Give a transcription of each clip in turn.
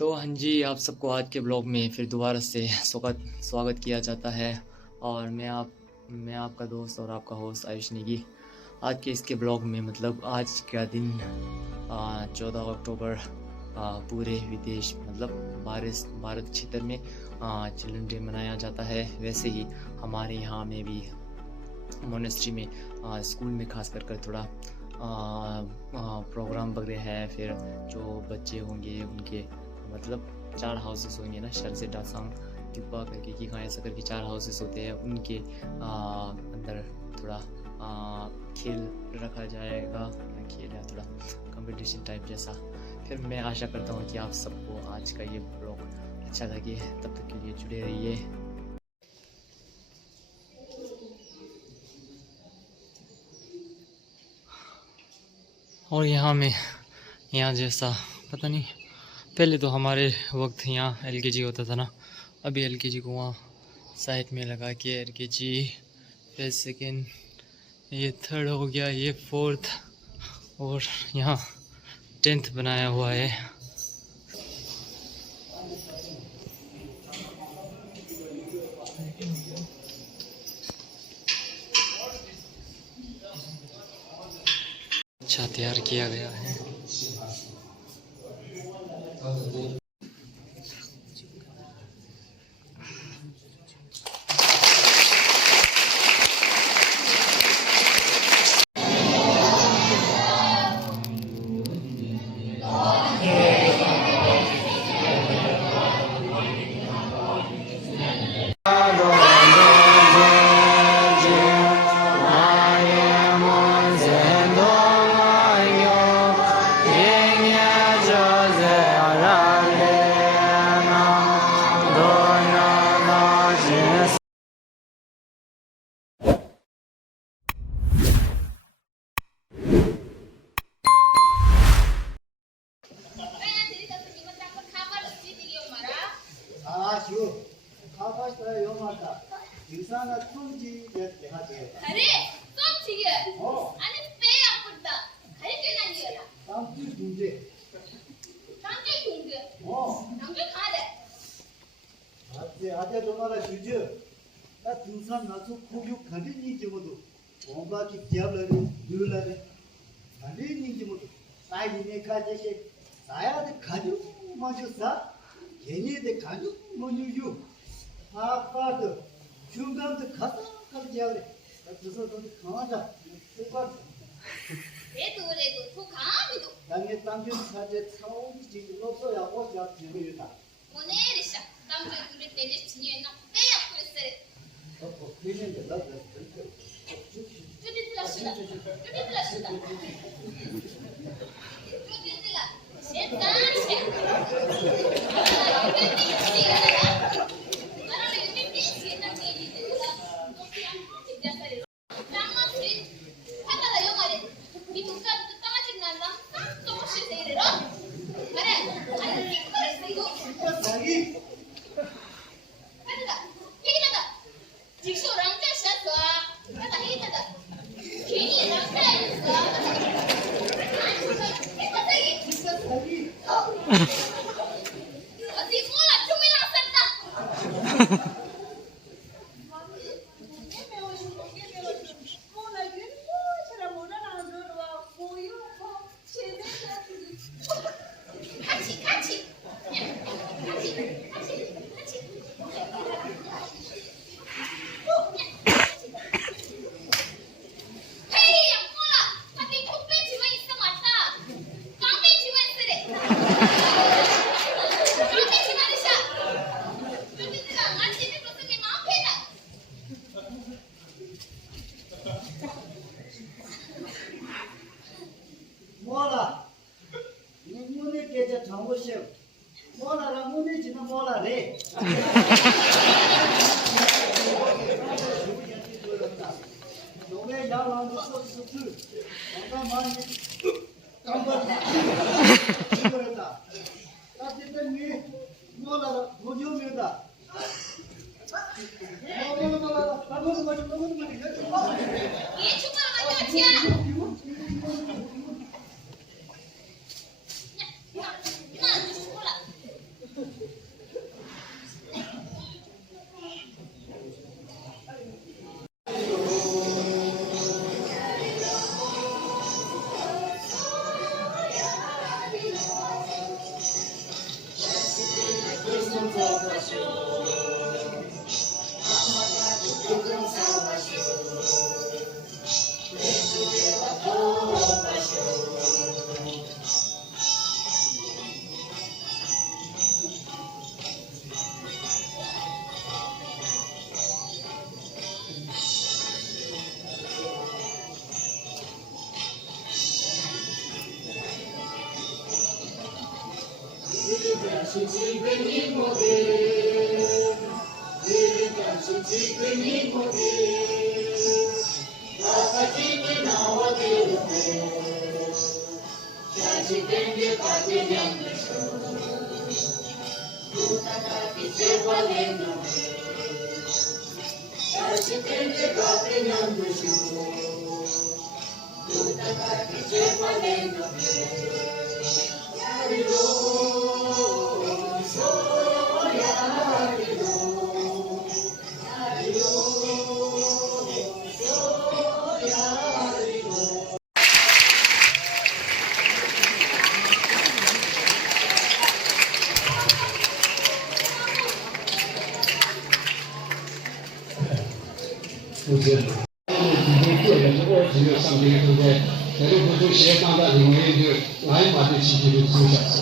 तो हाँ जी, आप सबको आज के ब्लॉग में फिर दोबारा से स्वागत स्वागत किया जाता है। और मैं आपका दोस्त और आपका होस्ट आयुष नेगी। आज के इसके ब्लॉग में मतलब आज का दिन 14 अक्टूबर पूरे विदेश मतलब भारत क्षेत्र में चिल्ड्रन डे मनाया जाता है। वैसे ही हमारे यहाँ में भी मोनेस्ट्री में स्कूल में खास कर थोड़ा प्रोग्राम वगैरह है। फिर जो बच्चे होंगे उनके मतलब 4 हाउसेस होंगे ना, शर से डासांग टिप्पा करके कि कहाँ ऐसा करके 4 हाउसेस होते हैं, उनके अंदर थोड़ा खेल रखा जाएगा। खेल है थोड़ा कंपटीशन टाइप जैसा। फिर मैं आशा करता हूँ कि आप सबको आज का ये ब्लॉग अच्छा लगे। तब तक के लिए जुड़े रहिए। और यहाँ जैसा पता नहीं, पहले तो हमारे वक्त यहाँ एलकेजी होता था ना, अभी एलकेजी को वहाँ साइड में लगा के एलकेजी फिर सेकेंड, ये थर्ड हो गया, ये फोर्थ, और यहाँ 10th बनाया हुआ है। अच्छा तैयार किया गया है। अरे कौन सी है? अरे पे आपदा अरे के ना लिया कांची ढूंढे नंगे खा दे आज तुम्हारा जुज ना दूसरा नाचो खूब खड़ी नहीं जमदो बोंबा की क्या लगे दूर लगे खड़ी नहीं जमदो साई ने खा जैसे साया दे खाजू मजू सा येनी दे खाजू मजू यू पाद शुगम दे खाता कर जावे दूसरा तो खावा जा ऊपर रे तू खा भी दो 당에 당신 사제 차원 지금로서 야고 자 지금이다. 모네리샤 남자 우리 때리 지니에나 빼 앞으로 어, 그냥 내가 뚜비틀라시다 셋다 뭐라 문에 깨져 정보시오 뭐라랑 문에 지나 뭐라래 너네 야랑도 소스 뭔가 많이 깜빡 이거다 따뜻한 위 뭐라 도저면다 뭐라 너무 많이 ये चुका मत छिया 就是，个人的20个上面对不对？可能不是斜杠的，容易就来马就骑就2小时。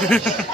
Ha ha ha.